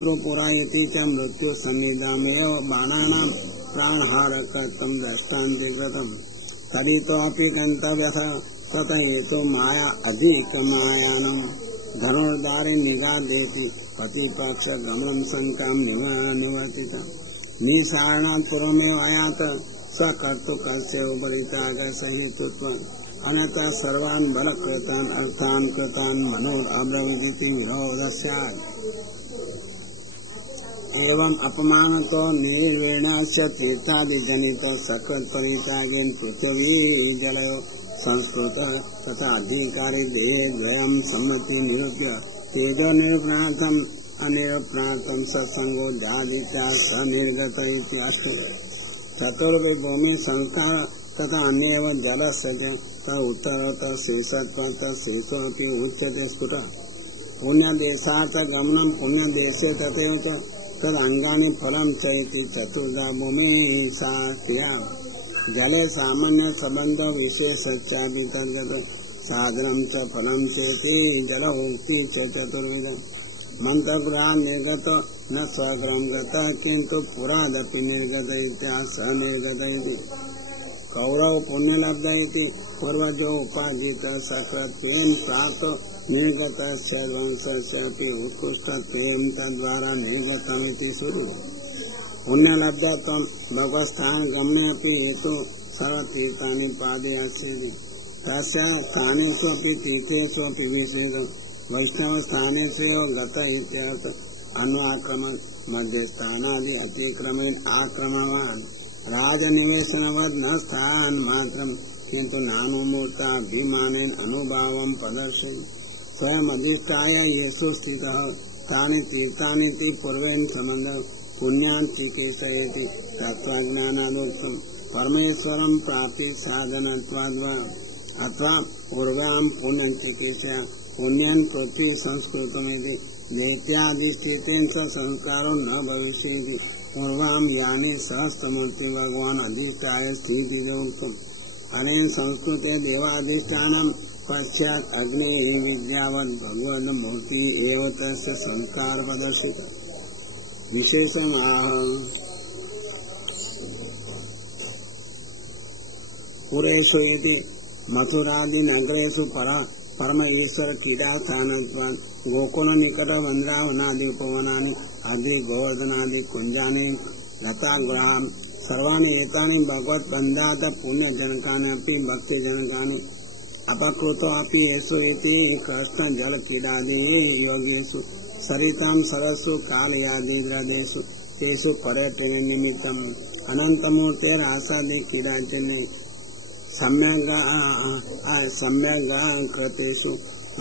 पुरायति च मृत्यु सन्निधामेव बाणानां प्राणहारकर्तं दष्टान्तिकृतं तदितोऽपि गन्तव्यः तत हेतु माया अधिकमायानं धनुर्धारे निगादेति पतिपक्ष गमनं शङ्कां निवर्तितं निसारणात् पूर्वमेव आयात स्वकर्तुकस्य उपरितागसहितत्वम् अन्यथा सर्वान् बलकृतान् अर्थान् कृतान् मनोरब्रवीदिति विरोधस्यात् एवं अपमानतो निर्वीणस्य तीर्थादिजनितो सकृत् परित्यागेन पृथ्वी जलयो संस्कृत तथा अधिकारी देहद्वयं सम्मति निरूप्य तेजो निर्प्रार्थम् अनिर्प्रार्थं सत्संगो जादित्या सनिर्गत इति अस्ति। चतुर्वे भूमि संस्कार तथा अन्येव जलस्य च उत्तरतः शीर्षत्वात् शीर्षोऽपि उच्यते स्फुटः पुण्यदेशात् गमनं पुण्यदेशे तथैव च तदंगानि फलं च इति चतुर्धा भूमि सा क्रिया जले सामान्य संबंध विशेषादितर्गत साधनं च फलं चेति जलमुक्ति च चतुर्विध मंत्रगृह निर्गत न स्वगृहं गतः किंतु पुरादपि निर्गत इत्याह निर्गत इति कौरव पुण्यलब्ध इति पूर्वजो उपाजित सकृत्वेन प्राप्त निर्गतस्य वंशस्यापि उत्कृष्टत्वेन तद्वारा निर्गतमिति शुरु पुण्यलब्धत्वं भगवस्थान गम्यपि हेतु सर्वतीर्थानि पादयास्यति तस्य स्थानेष्वपि तीर्थेष्वपि विशेषं वैष्णवस्थानेषु गत इत्यर्थ अन्वाक्रमण मध्यस्थानादि अतिक्रमेण आक्रमवान् राजनिवेशनवद् न स्थान मात्रं किन्तु नानुमूर्ताभिमानेन अनुभावं प्रदर्शयति स्वयं अधिष्ठाय येषु स्थितः तानि तीर्थानीति पूर्वेण सम्बन्धः पुण्यान् चिकीर्षयति तत्त्वज्ञानादुक्तं परमेश्वरं प्राप्ति साधनत्वाद्वा अथवा पूर्वां पुण्यं चिकीर्षया पुण्यं पृथ्वी संस्कृतमिति दैत्याधिष्ठितेन संस्कारो न भविष्यति पूर्वां यानि सहस्रमूर्ति भगवान् अधिष्ठाय स्थितिरुक्तम् अनेन संस्कृते देवाधिष्ठानं पश्चात् अग्निः विद्यावत् भगवन् मूर्ति एव तस्य संस्कार प्रदर्शितः विशेषमाह पुरेषु इति मथुरादि नगरेषु परम ईश्वर क्रीडा स्थानत्वात् गोकुल निकट वृन्दावनादि उपवनानि आदि गोवर्धनादि कुञ्जानि लताग्रहां सर्वाणि एतानि भगवत् बन्धात् पुण्यजनकानि अपि भक्तिजनकानि अपकृतो अपि येषु इति कृष्ण जल क्रीडादि योगेषु सरितां सरस्सु कालयादि हृदेषु तेषु पर्यटन निमित्तम् अनन्तमूर्तेरासादि क्रीडाजने सम्यग् कृतेषु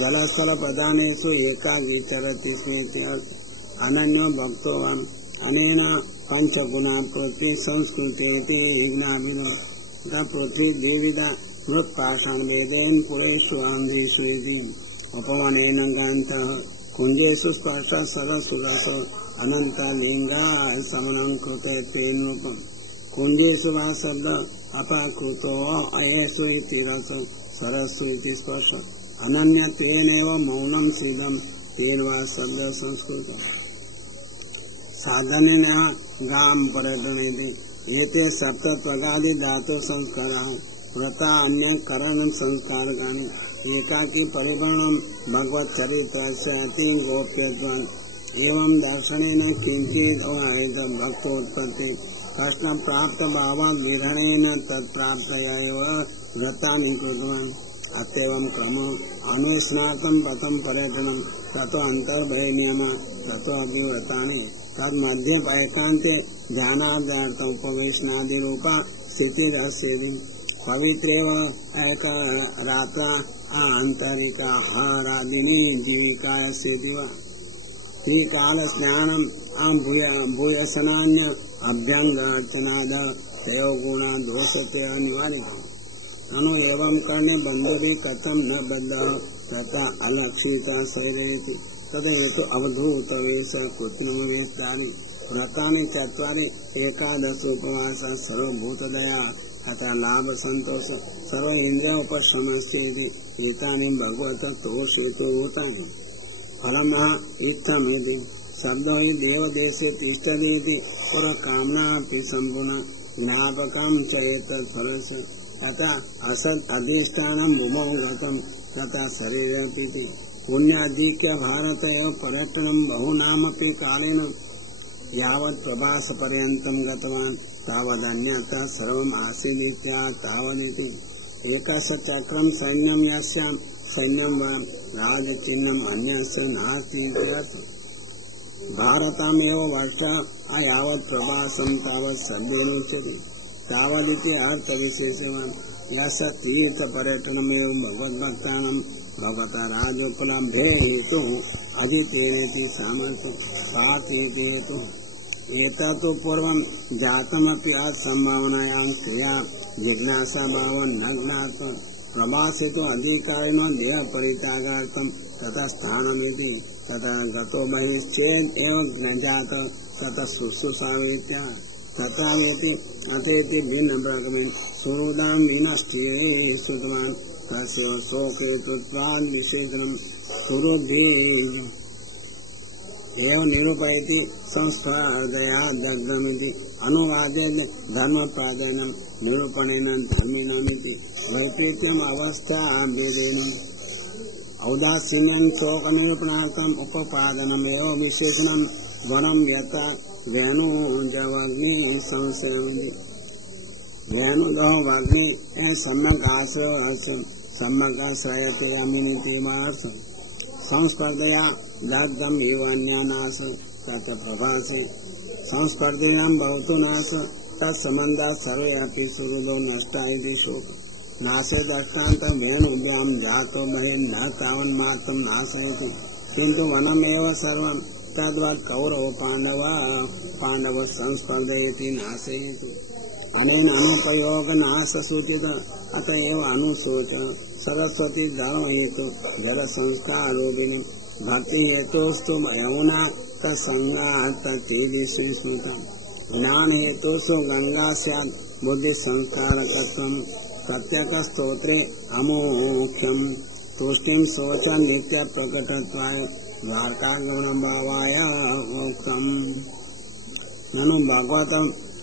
जलस्थल प्रदानेषु एकाकी चरति स्मेति अनन्यो भक्तवान् अनेन पंचगुणा पृथ्वी संस्कृतेति ज्ञाभिनं पृथ्वी द्विविधा मृत्पाषाण वेदेन पुरेषु आन्धेषु इति उपवनेन ग्रन्थः कुञ्जेषु स्पर्श सरसु रस अनन्तलिङ्गा समनं कृते तेनोपम् कुञ्जेषु वा शब्द अपाकृतो अयेषु इति रस सरस्सु इति स्पर्श अनन्यत्वेनैव मौनं शीलं तेन वा शब्द संस्कृतम् साधनेन गां पर्यटनेति एते सप्तत्वगादि धातु संस्काराः व्रता अन्य करण संस्कारकानि एकाकी परिवर्णं भगवत् चरित्रस्य अति गोप्यत्वान् एवं दर्शनेन किञ्चित् भक्तोत्पत्ति प्रश्न प्राप्त भावात् विरहणेन तत्प्राप्तया एव व्रतानि कृतवान् अत्येवं क्रमः अन्वेषणार्थं प्रथम पर्यटनं ततो अन्तर्बहिर्नियम ततो अभिव्रतानि तन्मध्ये एकान्ते ध्यानार्थम् उपवेशनादिरूपा स्थितिरस्यति पवित्रेव एकरात्रा आन्तरिकाहारादीनि जीविकास्यति वा त्रिकालस्नानं भूयसनान्य अभ्यङ्गार्चनाद तयो गुणा दोषते अनिवार्यः ननु एवं कर्णे बन्धुरी कथं न बद्धः तथा अलक्षिता शैलेति तदेतु अवधूतवेश कृत्रिमवेशधारी व्रतानि चत्वारि एकादश उपवास सर्वभूतदया तथा लाभ संतोष सर्व इंद्रिय उपशमस्येति एतानि भगवतः तोषेतु भूतानि फलमः इत्थमिति शब्दो हि देवदेशे तिष्ठति पुरकामना अपि सम्पूर्ण ज्ञापकं च एतत् फलस्य तथा असत् अधिष्ठानं भूमौ गतं तथा शरीरपीति पुण्याधिक्य भारत एव पर्यटनं बहूनामपि कालेन यावत् प्रवासपर्यन्तं गतवान् तावदन्यथा सर्वम् आसीदित्या तावदिति एकस्य चक्रं सैन्यं यस्यां सैन्यं वा राजचिह्नम् अन्यस्य नास्ति भारतमेव वर्षा यावत् प्रवासं तावत् सद्योच्यते तावदिति अर्थविशेषवान् यस्य तीर्थपर्यटनमेव भगवद्भक्तानां भगवता राजोपलब्धे हेतुः अधीतेनेति सामर्थ्यं पाठयति हेतुः एतत् पूर्वं जातमपि असम्भावनायां क्रिया जिज्ञासा भावं न ज्ञातं प्रवासे तु अधिकारिणो देहपरित्यागार्थं तथा स्थानमिति तथा गतो बहिश्चेत् एव ज्ञात तथा शुश्रूषावित्या तथाविति अथेति भिन्नप्रकरणेन सुहृदां विनस्थिरे श्रुतवान् तस्य शोकहेतुत्वात् विशेषणं सुहृद्भिः एव निरूपयति संस्पर्धया दग्धमिति अनुवादे धर्मप्राधान्यं निरूपणेन धर्मिणमिति वैपेक्यम् अवस्थाभेदेन औदासीन्यं शोकनिरूपणार्थम् उपपादनमेव विशेषणं वनं यथा वेणुजवग्निः संशयं वेणुदहवग्नि सम्यक् सम्यक् आश्रयते अमीनिति मार्थम् संस्पर्धया दग्धम् इव अन्यानाश तत् प्रभासे संस्पर्धेयं भवतु नाश तत्सम्बन्धात् सर्वे अपि सुहृदो नष्टा इति शोक नाशे दृष्टान्त वेणुभ्यां जातो बहिर्न तावन्मात्रं नाशयति किन्तु वनमेव सर्वं तद्वत् कौरव पाण्डव संस्पर्धयति नाशयति अनेन अनुपयोग नाश सूचित अतएव अनुशोच सरस्वती धर्म हेतु जल संस्कारोपिणी भक्ति हेतुस्तु यमुना तत्संगात् तेजस्वी स्मृतम् ज्ञान हेतुषु गंगा स्यात् बुद्धि संस्कारकत्वम् प्रत्यक स्तोत्रे अमोख्यम् तुष्टिं शोच नित्य प्रकटत्वाय द्वारकागमन भावाय उक्तम् ननु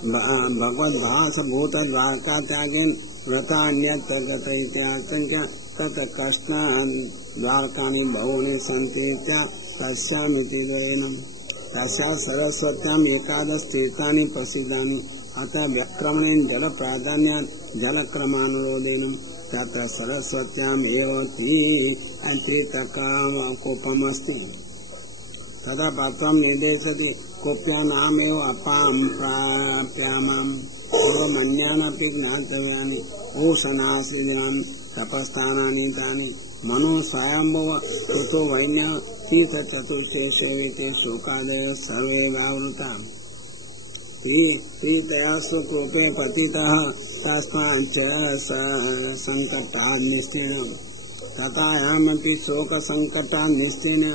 भगवद्भास भूत द्वारका त्यागेन व्रतान्यत्र गत इत्याशंक्य कथकस्नान् द्वारकानि बहूनि सन्ति तस्यामिति गयेन तस्या सरस्वत्याम् एकादश तीर्थानि प्रसिद्धानि अतः व्याक्रमणेन जल प्राधान्यात् जलक्रमानुरोधेन तत्र सरस्वत्याम् एव तीर्थकोपमस्ति तदा पात्रं निर्देशति कोप्यानामेव अपां प्राप्यामाम् एवमन्यानपि ज्ञातव्यानि ओषणाश्रयानि तपस्थानानि तानि मनो स्वयंभव ततो वैन्य तीर्थचतुष्टये सेवेते शोकादयो सर्वे व्यावृता प्रीतया सुकृपे पतितः तस्माच्च संकटात् निश्चयेन तथायामपि शोकसंकटात् निश्चयेन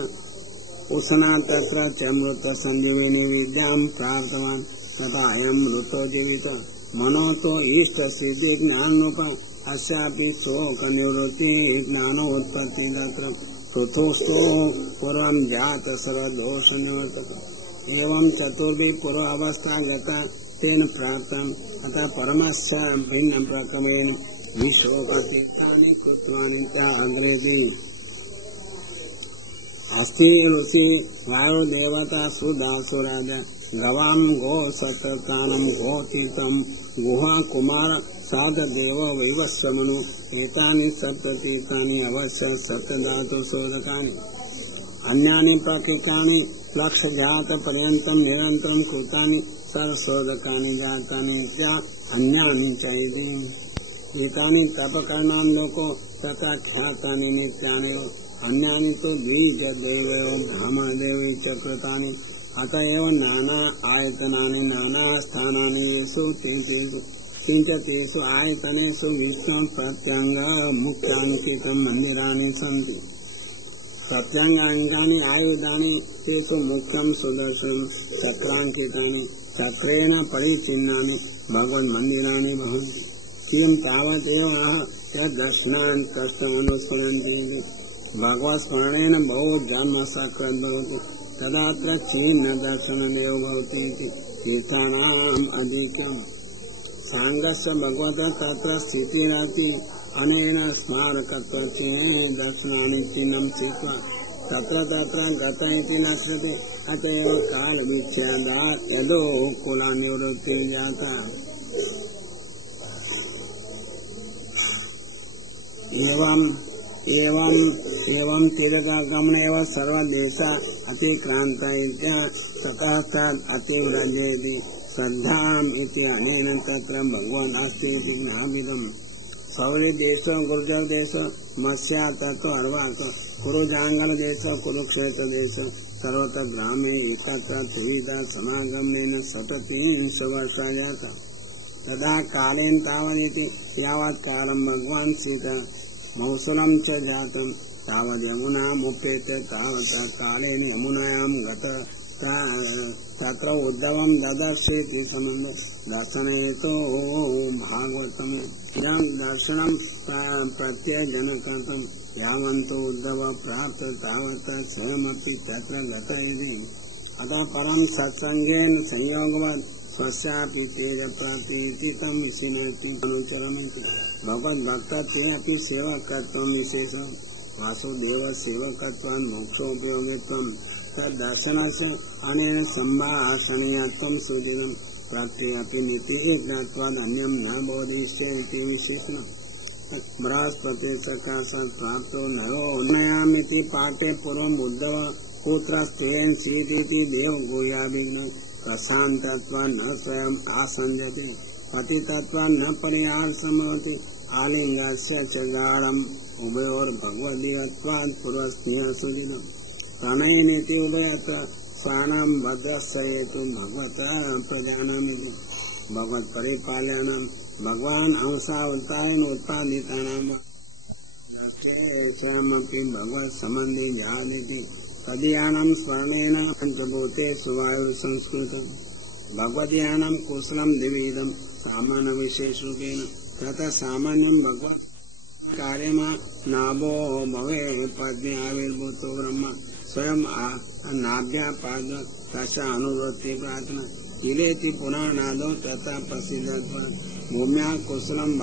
उष्णा तत्र च मृत संजीविनी विद्यां प्राप्तवान् तथा अयं मृतो जीवित मनो तो इष्ट सिद्धि ज्ञानोप अस्यापि शोक निवृत्ति ज्ञानोत्पत्ति तत्र तथोस्तु पूर्वं जात सर्वदोष निवर्तक एवं चतुर्भि पूर्वावस्था गता तेन प्राप्तम् अतः परमस्य भिन्न प्रक्रमेण विशोकतीर्थानि कृत्वानि च अग्रेति अस्ति ऋषि वायुदेवता सुदासुराज गवां गो सततानं गोतीर्थं गुहा कुमार साधदेव वैवस्वमनु एतानि सप्ततीर्थानि अवश्य सप्तधातु शोधकानि अन्यानि प्रकृतानि लक्षजात पर्यन्तं निरन्तरं कृतानि सर्वशोधकानि जातानि च अन्यानि चैति एतानि तपकर्णानि लोको तथा ख्यातानि नित्यानि अन्यानि तु द्विजदेव ब्रह्मदेव च कृतानि अतएव नाना आयतनानि नाना स्थानानि येषु तीर्थेषु किञ्च तेषु आयतनेषु विष्णु प्रत्यङ्ग मुख्याङ्कितं मन्दिराणि सन्ति प्रत्यङ्गाङ्गानि आयुधानि तेषु मुख्यं सुदर्शनं चक्राङ्कितानि चक्रेण परिचिह्नानि भगवन्मन्दिराणि भवन्ति किं तावदेव यद्दर्शनान् तस्य अनुस्मरन्ति भगवत्स्मरणेन बहु जन्म सकृद् भवति तदात्र छिन्न दर्शनमेव भवति इति तीर्थानाम् अधिकम् सांगस्य भगवतः तत्र स्थितिरति अनेन स्मारकत्वेन दर्शनानि चिह्नं चित्वा तत्र गत इति नश्यते अत एव कालविच्छेदात् यदो कुलानिवृत्तिर्जाता एवं तीर्थगमनेव सर्वदेशा अतिक्रान्ता ततः अतिव्रजेति श्रद्धाम् इति अनेन तत्र भगवान् अस्ति इति ज्ञापितम् सौर्यदेश गुर्जरदेश मत्स्या तत्व अर्वाक कुरुजांगलदेश कुरुक्षेत्रदेश सर्वत्र ग्रामे एकत्र त्रिविधा समागमेन सततींश वर्षा जाता तदा कालेन तावदिति यावत् कालं भगवान् सीता मौसुलं च जातं तावद् यमुनामुपेत्य तावता कालेन यमुनायां गतः तत्र उद्धवं ददर्शेति दर्शनेतो भागवतम् इदं दर्शनं प्रत्ययजनकं यावन्तो उद्धव प्राप्त तावत् स्वयमपि तत्र गत इति अतः परं सत्सङ्गेन संयोगवत् स्वस्यापि तेजप्राप्ति इति तं विषयति अनुचरन्ति भगवद्भक्तत्वे अपि सेवकत्वं विशेषं वासुदेवसेवकत्वान् मोक्षोपयोगित्वं तद्दर्शनस्य अनेन सम्भाषणीयत्वं सुदिनं प्राप्तिरपि नीतिः ज्ञात्वात् अन्यं न बोधिष्यति इति विशेषणम् बृहस्पतिसकाशात् प्राप्तो नरो उन्नयामिति पाठे पूर्वम् उद्धव पुत्रस्त्वेन सीदिति देवगुह्याभिघ्न प्रशान्तत्वात् न स्वयम् आसञ्जते पतितत्वात् न परिहारसम्भवति आलिङ्गस्य च गाढम् उभयोर्भगवदीयत्वात् पूर्वस्नेह सुदिनम् प्रणयनीति उदयत्र स्वानां भद्रस्येतु भगवतः प्रजानामिति भगवत् परिपालयानां भगवान् अंशावतारेण उत्पादितानां केषामपि भगवत् सम्बन्धे जायते तदीयानां स्मरणेन पञ्चभूतेषु वायुसंस्कृतं भगवदीयानां कुशलं द्विविधं सामान्यविशेषरूपेण ततः सामान्यं भगवत् कार्यमा नाभो भवे पद्मे आविर्भूतो ब्रह्म स्वयं नाभ्यापाद तस्य अनुवृत्ति प्रार्थना इलेति पुराणादो तथा प्रसिद्धत्वात् भूम्या कुशलं